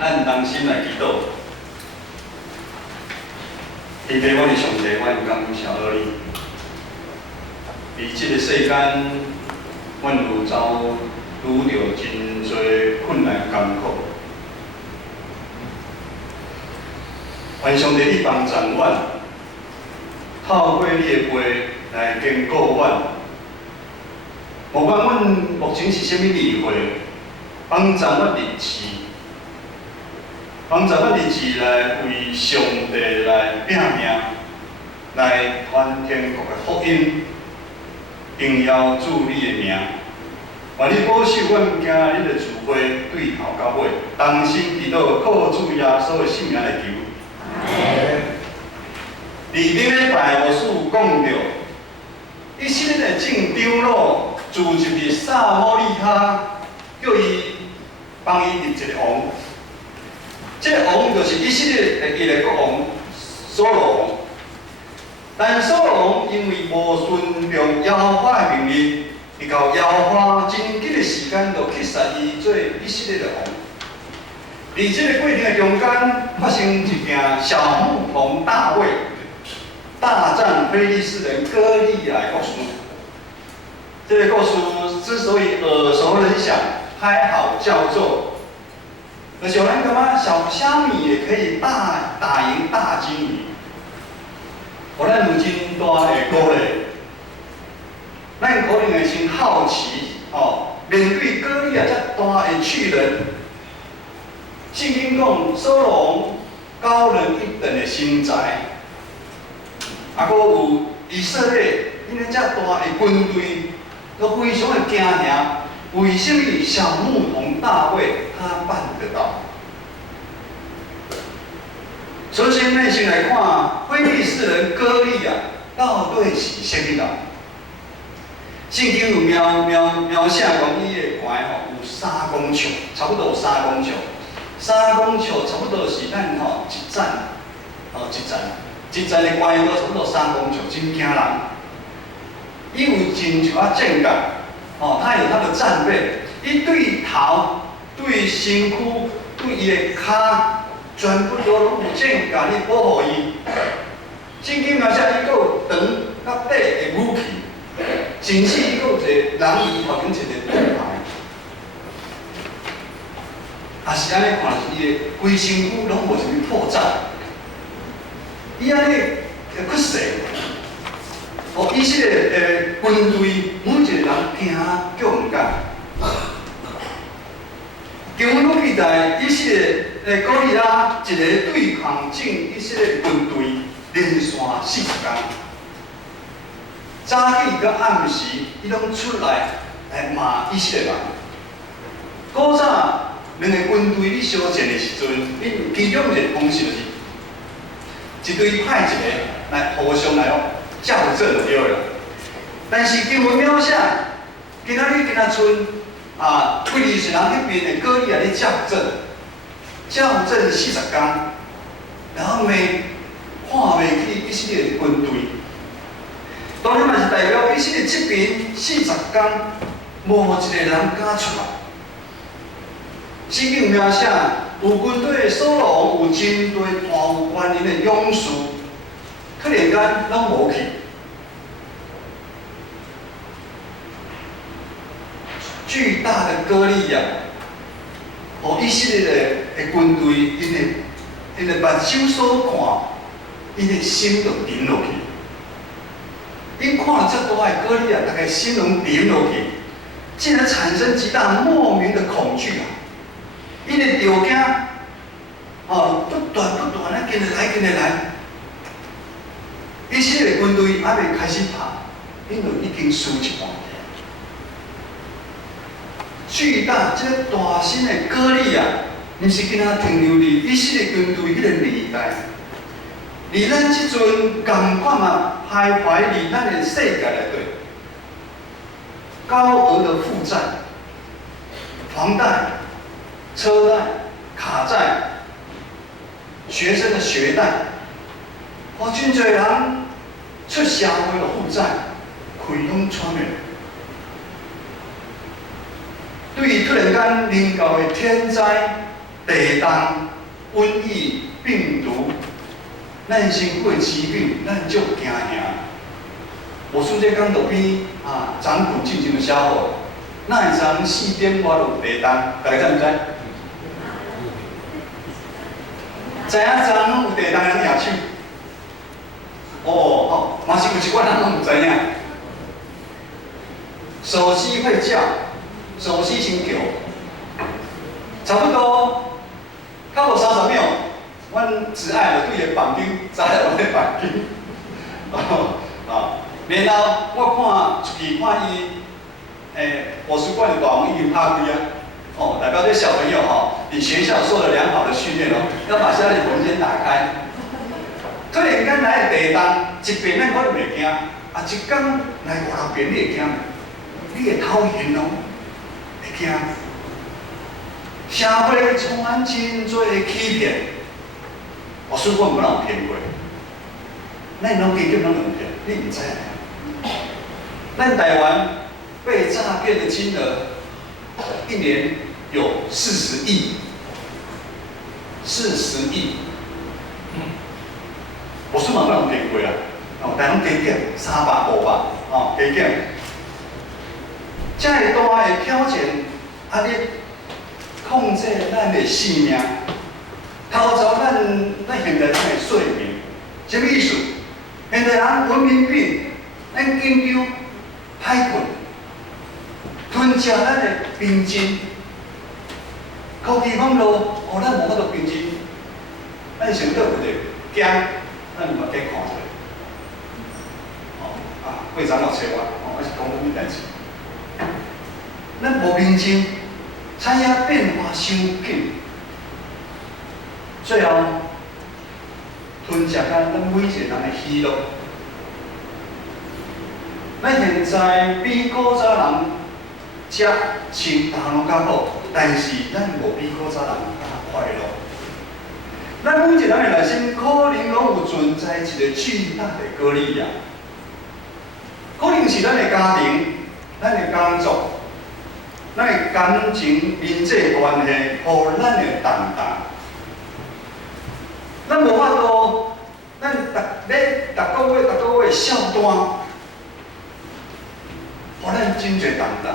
咱同心来祈祷。天父，阮的上帝，阮感谢你。伫即个世间，阮有遭拄着真侪困难艰苦。愿上帝你帮助阮，透过你的话来坚固阮。无管阮目前是甚物例会，帮助阮日子，帮助阮日子来为上帝来拼命，来传天国的福音，荣耀主你的名。愿你保守阮今日的聚会对头到尾，同心祈祷，靠主耶稣的圣名来求。伫顶礼拜牧师有讲到，以色列的正长老住入去撒摩利他，叫伊帮伊立一个王。这个王就是以色列的一个国王所罗王。但所罗王因为无顺从耶和华的命令，伊到耶和华真紧的时间，就去杀伊做以色列的王。伫这个过程的中间，发生一件小牧童大卫大战非利士人歌利亚的故事。这个故事之所以耳熟能详，还好叫做，有人感觉小虾米也可以打赢大金鱼。互咱有真大的鼓励，咱可能会先好奇面对歌利亚遮大的巨人，圣经讲所罗王高人一等的身材，还有以色列因为遮大的军队，都非常的惊吓。为什么小牧童大卫他办得到？首先，咱先来看非利士人歌利亚到底是啥物人？圣经有描写讲伊的怀有3公尺，差不多有3公尺。3公尺差不多是咱一站，一站的宽度差不多3公尺，真惊人。伊有真像剑杆，他有他的战备，伊对头、对身躯、对伊的骹，全部都拢有剑杆去保护伊。圣经描写伊佫有长甲短的武器，甚至伊佫有一个人伊头前一个盾牌。也是安尼看，伊的规身躯拢无什么破绽，伊安尼会屈势，以色列的军队每一个人惊叫唔敢。经过记载，以色列的歌利亚一个对抗正以色列军队，连续40天。早起到暗时，伊拢出来骂以色列人。古早两个军队咧相战的时阵，因其中一个方式就是一队派一个来互相来校正就对了。但是经文描写，今仔日剩非利士人迄边的歌利亚咧校正40天，然后看袂起以色列的军队。当然嘛是代表以色列这边40天，无一个人敢出来。圣经描写有军队的所罗王有真多大有权力的勇士，突然间拢无去。巨大的歌利亚，以色列的军队，因的目睭所看，因的心就沉落去。因看了这大的歌利亚，大概心拢沉落去，竟然产生极大莫名的恐惧啊！因的条件，不断啊，跟着来。以色列军队还未开始打，因就已经输一半。巨大这个大身的歌利亚，毋是仅仔停留伫以色列军队迄个年代，而咱即阵共款嘛，徘徊伫咱的世界内底，高额的负债、房贷、车贷、卡债、学生的学贷，真侪人出社会的负债，开拢喘袂。对于突然间临到的天灾、地动、瘟疫、病毒，咱身躯的疾病，咱足惊吓。无输这讲路边长棍进前就写好，哪会知4点外有地动？大家知唔知？知影昨有地动人举手？嘛是有一寡人拢唔知影。手机会叫，手机先叫，差不多，较无30秒，阮挚爱就对个房间，早来我咧房间，然后我出去看伊，图书馆的大门已经拍开啊，代表这小朋友你学校受了良好的训练要把家里房间打开。突然间来个地动，一边咱我就袂惊，一天来5、6遍你会惊，你会头晕会惊。社会充满真多的欺骗，所以我毋能骗过。咱拢基金拢有骗，你唔知影？咱台湾被诈骗的金额，一年有40亿，40亿。我是嘛，咱有骗过啊，但拢加减300、500，加减。遮个大的挑战，你控制咱的性命。头早咱现在咱的睡眠，什么意思？现在人文明病，咱紧张、歹困，吞食咱的平静。科技网络，咱无法度平静，咱想到有着惊。咱嘛加看者，会长老找我，我是讲什么代志？咱无平静，产业变化伤紧，最后吞食咱每一个人的喜乐。咱现在比古早人食穿大拢较好，但是咱无比古早人较快乐。咱每一个人的内心可能拢有存在一个巨大的高力量，可能是咱的家庭、咱的工作、咱的感情、人际关系，互咱的动荡。咱无法度，咱逐个月销单，互咱真侪动荡。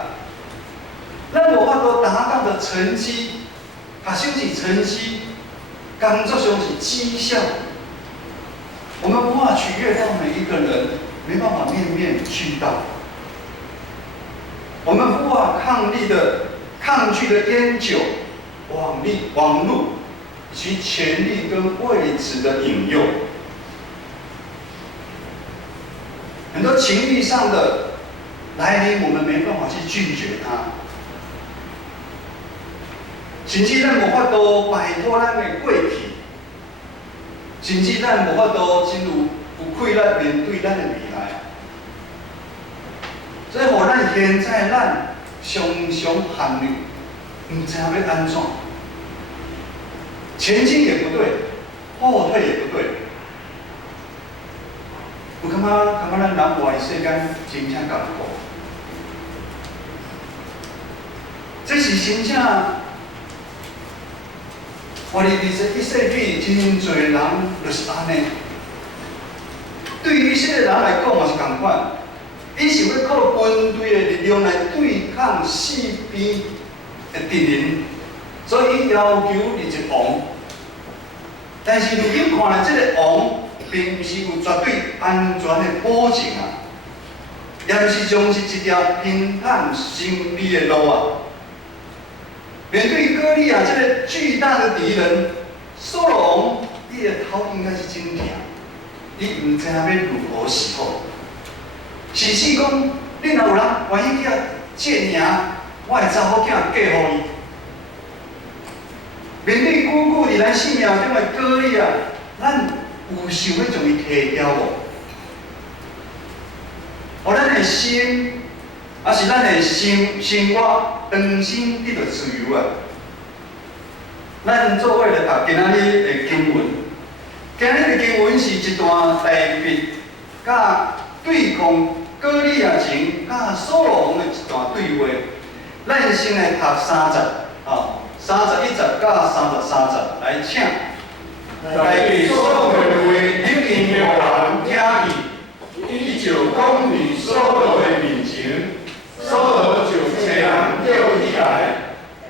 咱无法度达到的成绩，学习是成绩。工作上是绩效，我们无法取悦到每一个人，没办法面面俱到。我们无法抗拒的烟酒、网络以及权力跟位置的引诱，很多情绪上的来临，我们没办法去拒绝它。甚至咱无法度摆脱咱的过去，甚至咱无法度真有气力面对咱的未来。所以，互咱现在咱常常陷入，唔知要安怎，前进也不对，后退也不对。有感觉咱人活的世间真正艰苦，这是真正。我哋21世纪真侪人就是安尼。对于以色列人来讲嘛是同款，伊是要靠军队的力量来对抗四边的敌人，所以伊要求立一王。但是如今看来，这个王并不是有绝对安全的保证啊，也就是将是一条平坦胜利的路啊。面对歌利亚这个巨大的敌人，扫罗王，你的头应该是真痛，你唔知影要如何是好。甚至讲，你若有人愿意去借赢，我会查某囝嫁互伊。面对久久伫咱生命中的歌利亚，咱有想要将伊提掉无？互咱的心。也是咱的生活重新得到自由啊！咱做伙来读今仔日的经文，今日的经文是一段大卫甲对抗歌利亚前甲扫罗王的一段对话。咱先来读3节， 31节甲33节来请。台北所有的话，一定要人听去，依照讲义所有的面前，所有就找人叫起来，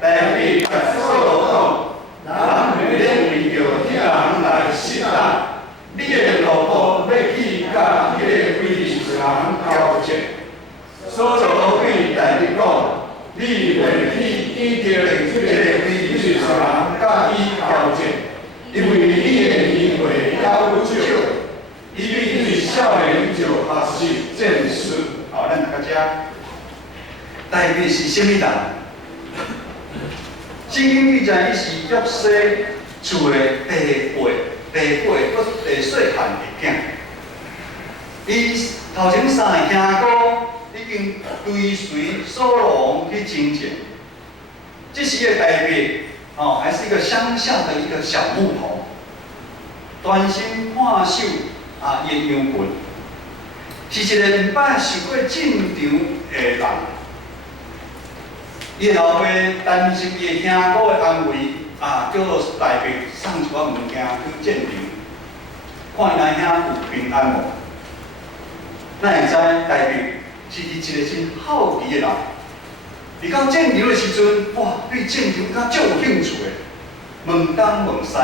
台北甲所有讲，人袂认为着迄人来失当，你的路途要去甲迄个非利士人交战，所有对台北讲，你袂去见着即个非利士人甲伊交战。因为你的年岁还不少，伊比对少年就学习见识。好，咱大家台北是什么人？圣经记载，伊是约瑟厝的第八搁第细汉的囝。伊头前三个兄哥已经追随扫罗王去征战，这时的台北。还是一个乡下的一个小木头，专心看守鸳鸯群，是一个唔捌受过战场的人。伊后爸担心伊兄哥的安危，叫台北送一寡物件去战场，看伊阿兄有平安无？咱会知台北是一个真好奇的人。伫到战场的时阵，哇，对战场较足有兴趣的，问东问西。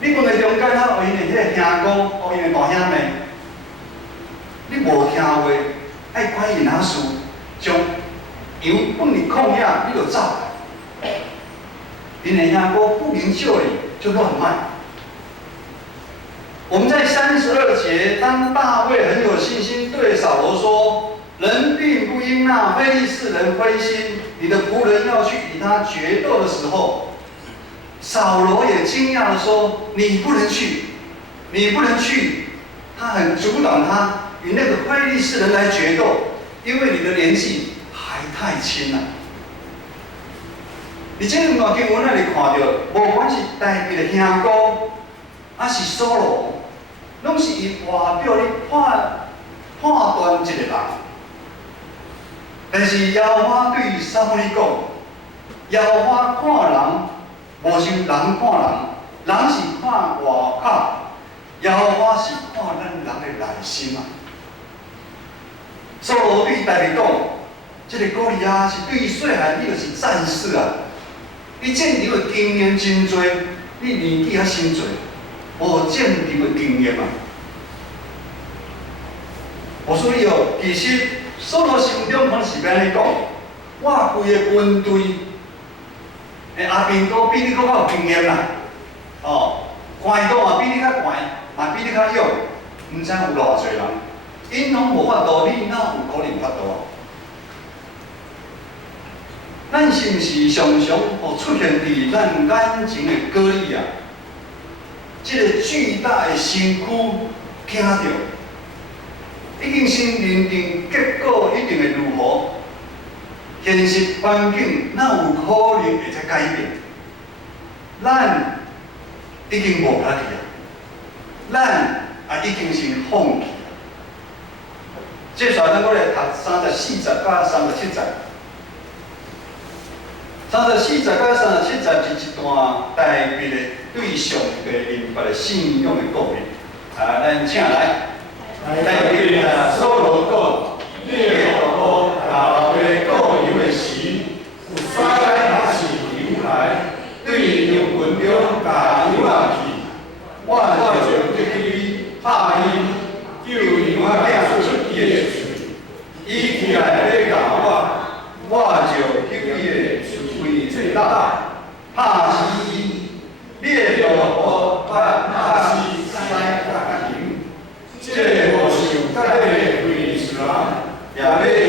你问个中间啊，因为迄个兄哥，因为大兄妹，你无听话，爱管伊哪事，将羊放入旷野，你就走来。因为兄哥不明就里，就乱卖。我们在32节，当大卫很有信心对扫罗说。人并不应那非利士人灰心，你的仆人要去与他决斗的时候，扫罗也惊讶地说：“你不能去，你不能去。”他很阻挡他与那个非利士人来决斗，因为你的年纪还太轻了。而且两段经文那里看到，无管是台北的兄哥，还是扫罗，拢是以外表咧判断一个人。但是耶和华对撒母耳讲，耶和华看人，无像人看人，人是看外口，耶和华是看咱人的内心啊。扫罗对大卫讲，这个歌利亚是对细汉，你就是战士啊，你战场的经验真多，你年纪还真多，无战场的经验啊。我说你哦，其实。扫罗心中可能是安尼讲，我规个军队，阿兵哥比你搁较有经验啦，官刀嘛比你较悬，嘛比你较勇，毋知有偌济人，因拢无法度，你哪有可能法度啊？咱是毋是常常有出现伫咱眼前的歌利亚？这个巨大的身躯惊着？已经先认定结果一定会如何，现实环境哪有可能会再改变？咱已经无法去啊，咱也已经先放弃啊。接下来我来读34节到37节。34节到37节是一段台北的对上帝明白的信仰的故事。咱请来。台北啊，扫罗讲，你的路途被过油的时，有使还是牛来，对羊群中甲牛下去，我就对伊拍伊，叫羊仔出伊的喙，伊起来要咬我就抽伊的喙喙力，拍死伊，你的路途拍死使甲牛。这无像甲迄个非利士人，也要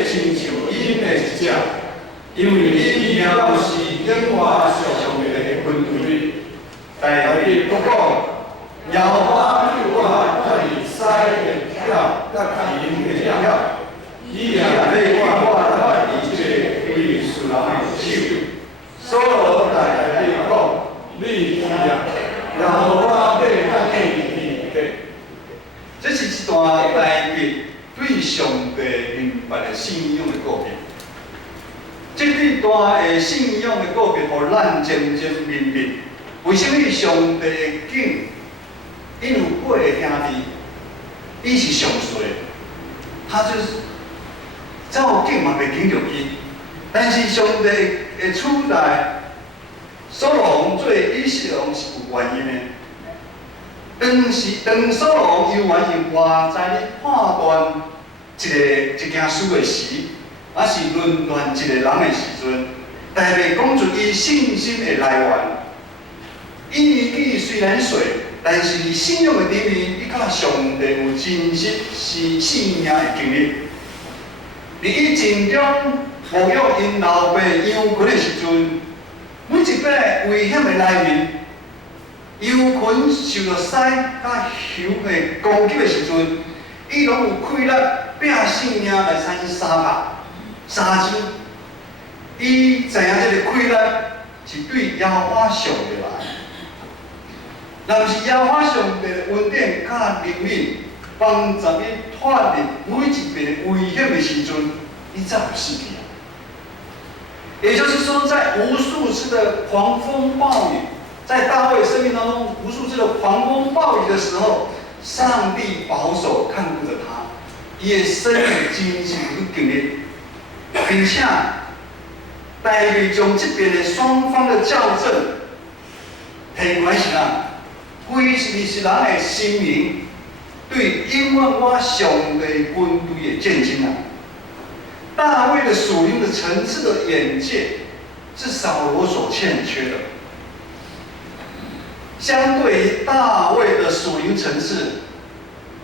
亲像因的一只，因为你以后是永华上帝的军队。但是不讲，耶和华叫我可以使的跳，甲因的跳，伊也要我脱离这个非利士人的手。所罗大你讲，你听啊，耶和华要甲你。这是一段台北对上帝明白的信仰的故事。这对么大的信仰的告别，互咱渐渐明明？为什么上帝的景，因有8个兄弟，伊是上衰，他就是照景嘛袂经着伊，但是上帝的处代，所罗门做以色列王是有原因的。当所罗门有原因外在咧判断一件事的时，还是论断一个人的时阵，代表讲出伊信心的来源。伊年纪虽然小，但是信仰的里面，伊甲上帝有真实是信仰的经历。伫伊尽中牧养因老爸羊群的时阵，每一摆危险的来临，羊群受到狮甲熊的攻击的时阵，伊拢有气力拼性命来产相拍、相争。伊知影这个气力是对耶和华上帝来。若是耶和华上帝的恩典甲怜悯，帮助伊脱离每一遍的危险的时阵，伊才有死去啊。也就是说，在无数次的狂风暴雨，在大卫生命当中无数次的狂风暴雨的时候，上帝保守看顾着他，伊的生命真是有经历，并且代表将这边的双方的校正提关系啦。规是人的心灵对因为我上帝军队的见证啊！大卫的属灵的层次的眼界是扫罗所欠缺的。相对于大卫的属灵层次，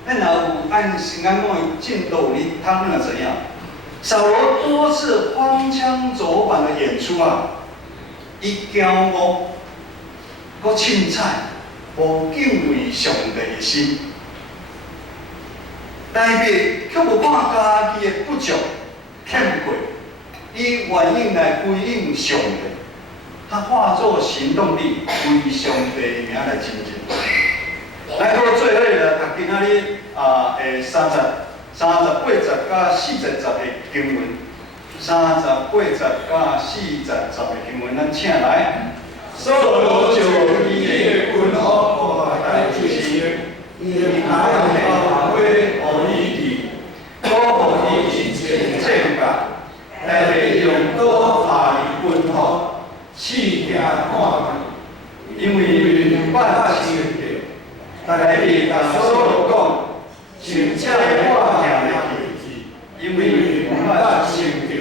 那有按新安讲的进斗里，他们怎样？扫罗多次荒腔走板的演出啊，伊骄傲，搁凊彩。无敬畏上帝的心，代表却无看家己的不足、欠过，伊愿意来回应上帝，他化作行动力，为上帝的名来前进。来到最后来读今仔日38节到40节的经文，38节到40节的经文，咱请来。所罗就伊的军好看大出时，伊拿的法规互伊治，我互伊一切正白，但是用刀下伊军好，刺惊看去，因为明白清着，但是甲所罗讲，真正我行的去，因为明白清着，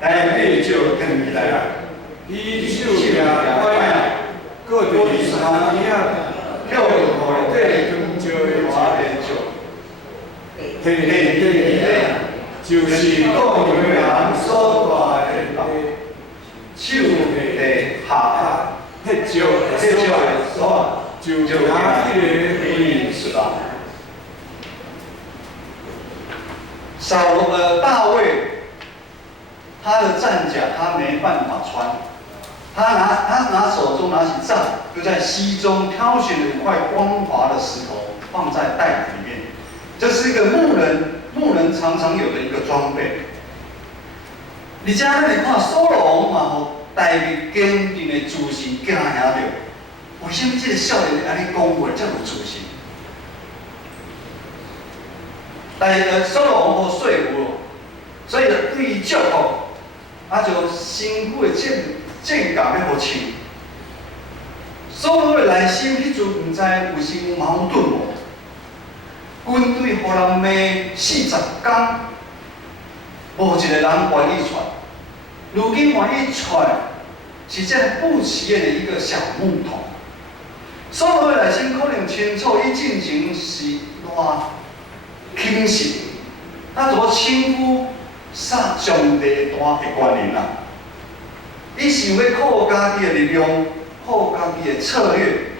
但是就转起来。伊手也歪，搁伫山顶跳入海底光照的画面上，嘿嘿嘿嘿，就是讲有人所带的手的下下，迄招的所，就拿迄个意思啦。大卫，他的战甲他没办法穿。他拿手中拿起杖，就在溪中挑选了一块光滑的石头，放在袋子里面。这是一个牧人常常有的一个装备。而且咱来看所罗门嘛，吼，代表坚定的自信惊吓着。为什么这个少年安尼讲话这么自信？所罗门好说服，所以就对伊祝福，就辛苦的剑甲要互穿，所罗的内心迄阵毋知有时有矛盾无？军队互人骂40天，无一个人愿意传。如今愿意传，是这不起眼的一个小木头。所罗的内心可能清楚，伊进前是偌轻视，他怎么轻忽上帝的大的观念啊？伊想要靠家己的力量，靠家己的策略。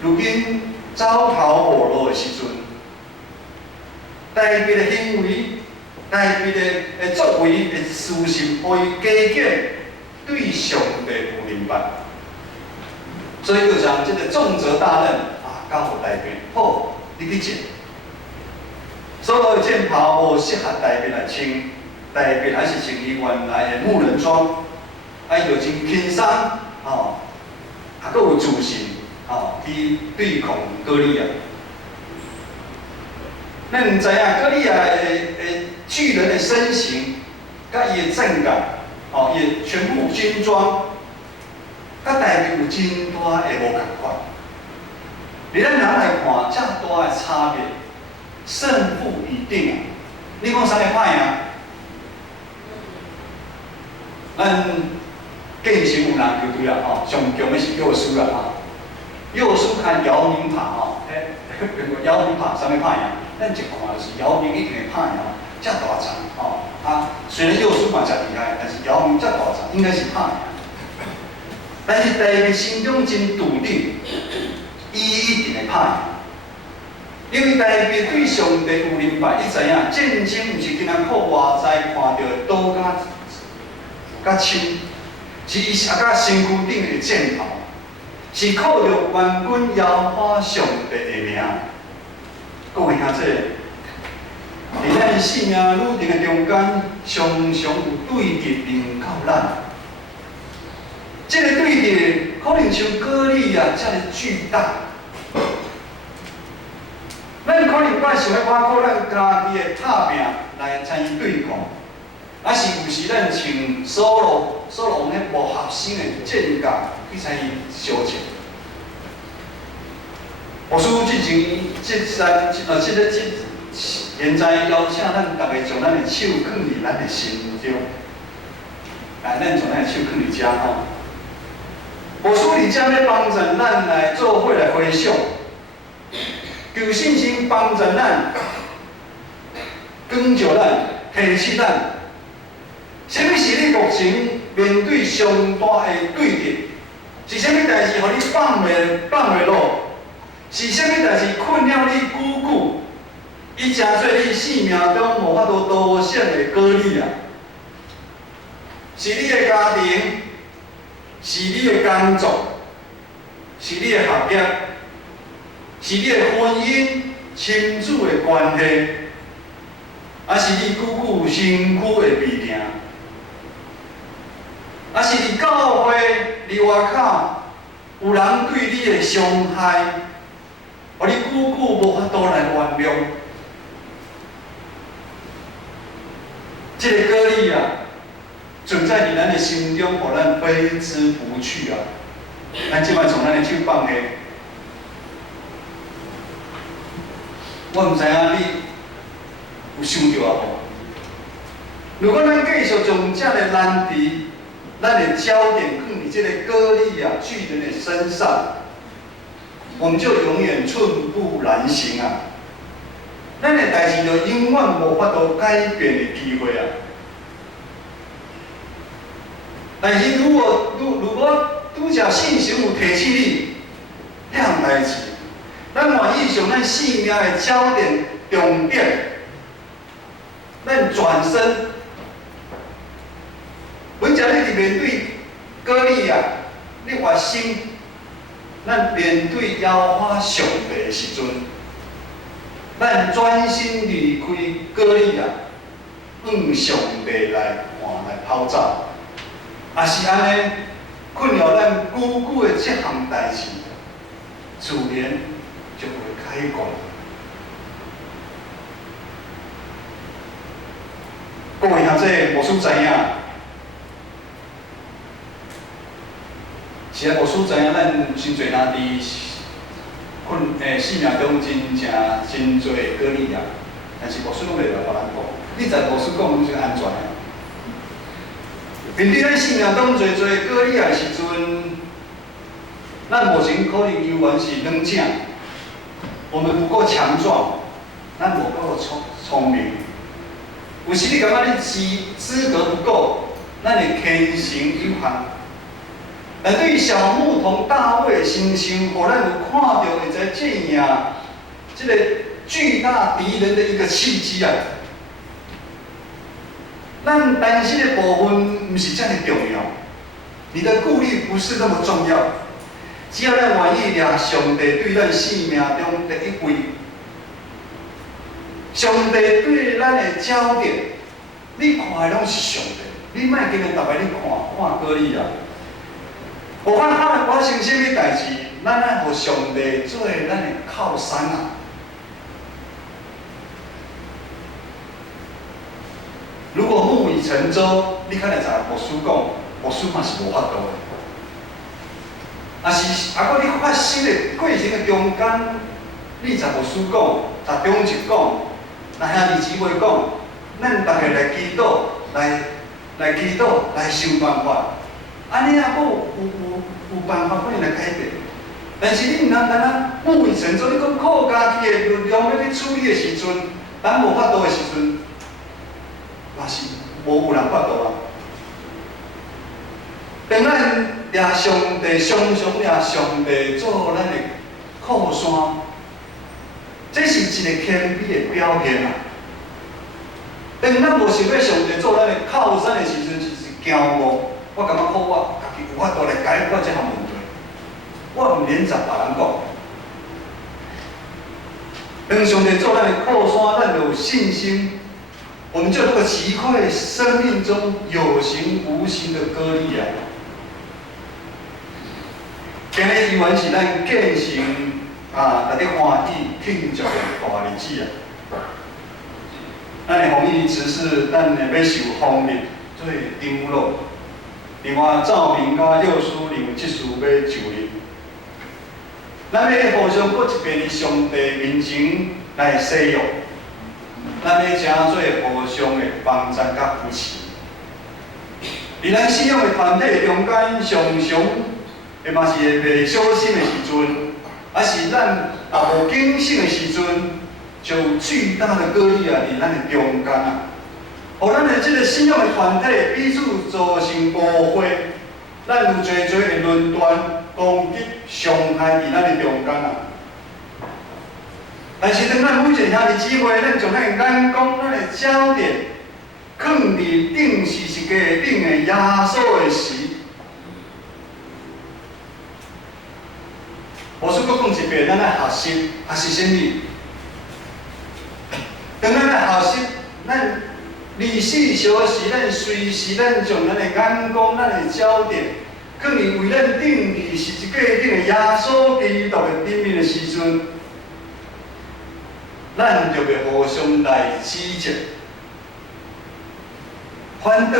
如今走投无路的时阵，代表的行为、代表的作为的事情，互伊加减对上帝有明白。所以就讲这个重责大任交互代表，好，你去做。所有的剑袍无适合代表来穿，代表还是穿伊原来的木人装，啊，伊就真轻松，吼，还佫有自信，吼，去对抗歌利亚。咱毋知影歌利亚的巨人的身形，甲伊的阵感，吼，伊全部军装，甲代表有真大的无共款。你咱人来看，遮大的差别，胜负已定啊！你讲啥个歹啊？咱建成有篮球队啊，吼，上强的是幼师啦，吼，幼师看姚明拍吼，姚明拍啥物歹啊？咱一看就是姚明一定会拍赢，遮大场吼啊！虽然幼师嘛真厉害，但是姚明遮大场应该是拍赢。但是大家心中真笃定。伊一定会拍赢，因为大家对上帝有明白，伊知影战争毋是仅靠外在看到的刀甲枪，是伊是甲身躯顶的箭头，是靠着万军摇花上帝的名。各位兄弟，伫咱生命路程的中间，常常有对敌临到咱。这个对敌可能像歌利亚遮个巨大，咱可能惯想要挖靠咱家己的拍拼来参与对抗，啊是有时咱穿索罗迄无合身的战甲去参与相战。我说现在邀请咱大家将咱的手放伫咱的心中，来，咱将咱的手放伫遮吼。我说你将要帮助咱来做伙来回想，求信心帮助咱，帮助咱，提醒咱，什么是你目前面对上大的对敌？是什么代志，互你放袂落？是什么代志困扰你久？伊真做你生命中无法度多想的歌利啊？是你的家庭？是你的工作，是你的学业，是你的婚姻、亲子的关系，还是你身躯的病痛，还是你教会伫外口有人对你的伤害，互你无法度来原谅。这个歌利啊！存在伫咱的心中，互咱挥之不去啊！咱即摆从咱的手放下，我毋知影你有想到啊无？如果咱继续将这个难题、咱的焦点放伫这个歌利亚巨人的身上，我们就永远寸步难行啊！咱的代志就永远无法度改变的机会啊！但是如果拄则信心有提醒你，这项代志，咱愿意从咱生命的焦点重点，咱转身，本只你伫面对歌利亚，你决心，咱面对妖花上帝的时阵，咱专心离开歌利亚，向上帝来看来跑走。也是安尼，困扰咱久的这项代志，自然就会开关。各位兄弟，无须知影，是啊，无须知影，咱真侪人伫生命中真侪歌利亚，但是无须拢袂来互咱讲，你知无须讲，拢是安全的。面对咱生命中侪歌利亚的时阵，咱目前可能犹原是软正，我们不够强壮，咱无够聪明。有时你感觉你资格不够，咱会虔诚有限。但对于小牧童大卫的心声，互咱有看到会知见赢这个巨大敌人的一个契机啊！咱担心的部分不是这么重要，你的顾虑不是那么重要。只要咱愿意抓上帝对咱生命中的一位，上帝对咱的焦点，你看的拢是上帝，你莫今日逐摆你看过你啊。无管发生什么代志，咱爱互上帝做咱的靠山啊。如果木已成舟，你看来知牧师讲，牧师嘛是无法度的。啊，你发生的过程的中间，你查牧师讲，查中职讲，那兄弟姊妹讲，咱大家来祈祷，来祈祷，来想办法。安尼啊，有办法可能来改变。但是你毋通单单木已成舟，你讲靠家己的力量要去处理的时阵，咱无法度的时阵，嘛是无有人法度啊。当咱掠上帝，常常掠上帝做咱的靠山，这是一个谦卑的表现啊。当咱无想要上帝做咱的靠山的时阵，就是骄傲。我感觉靠我家己有法度来解决这项问题，我毋连杂别人讲。当上帝做咱的靠山，咱就有信心，我们就能够击溃生命中有形无形的割裂啊。今日依然是咱建成大家欢喜庆祝的大日子啊！咱的防疫只是咱的要受防疫做张罗。另外，照明甲幼师认为即事要就任，咱要互相搁一遍伫上帝面前来誓约，咱要诚做互相的帮衬甲扶持。伫咱信仰的团体中间，常常也嘛是会袂小心的时阵，还是咱无警醒的时阵，就有巨大的割裂伫咱的中间啊。互咱的这个信仰的团体彼此造成误会，咱有侪的论断、攻击、伤害伫咱的中间啊。但是当咱每一个兄弟姊妹，咱将咱的眼光、咱的焦点放伫顶十字架顶的耶稣的时，无说搁讲一遍，咱来学习什么？当咱来学习，咱历史小时，咱随时咱将咱的眼光、咱的焦点，放伫为咱顶伫十字架顶的耶稣基督的顶面的时阵，咱就袂互相来指责。反倒，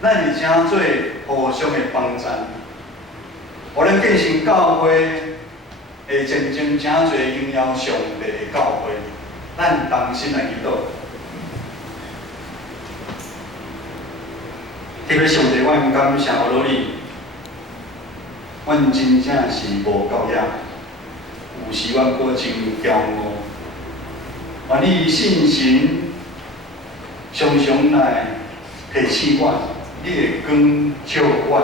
咱会诚做互相的帮衬，互咱建成教会会渐渐诚侪荣耀上帝的教会。咱同心来祈祷。特别上帝，阮感谢我罗你，阮真正是无够野，有时阮过真骄傲。愿你信心常常来提醒阮，你的光照阮，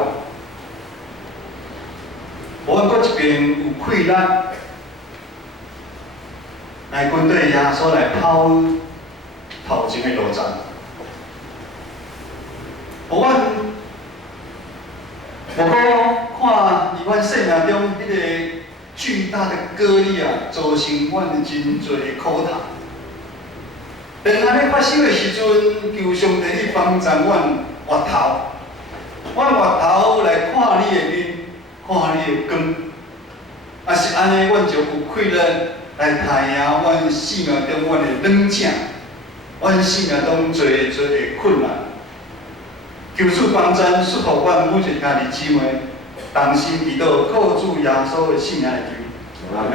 互阮搁一边有气力来跟对耶稣来跑头前的路站。互阮无过看伫阮生命中迄个巨大的割裂啊，造成阮真侪的苦痛。当安尼发生的时阵，求上帝你帮助阮回头，阮回头来看你的面，看你的光，啊是安尼，阮就有气力来太赢阮生命中阮的软正，阮生命中侪侪的困难。求主帮助，赐福阮每一兄弟姊妹，同心祈祷，靠主耶稣的圣名来求，阿门。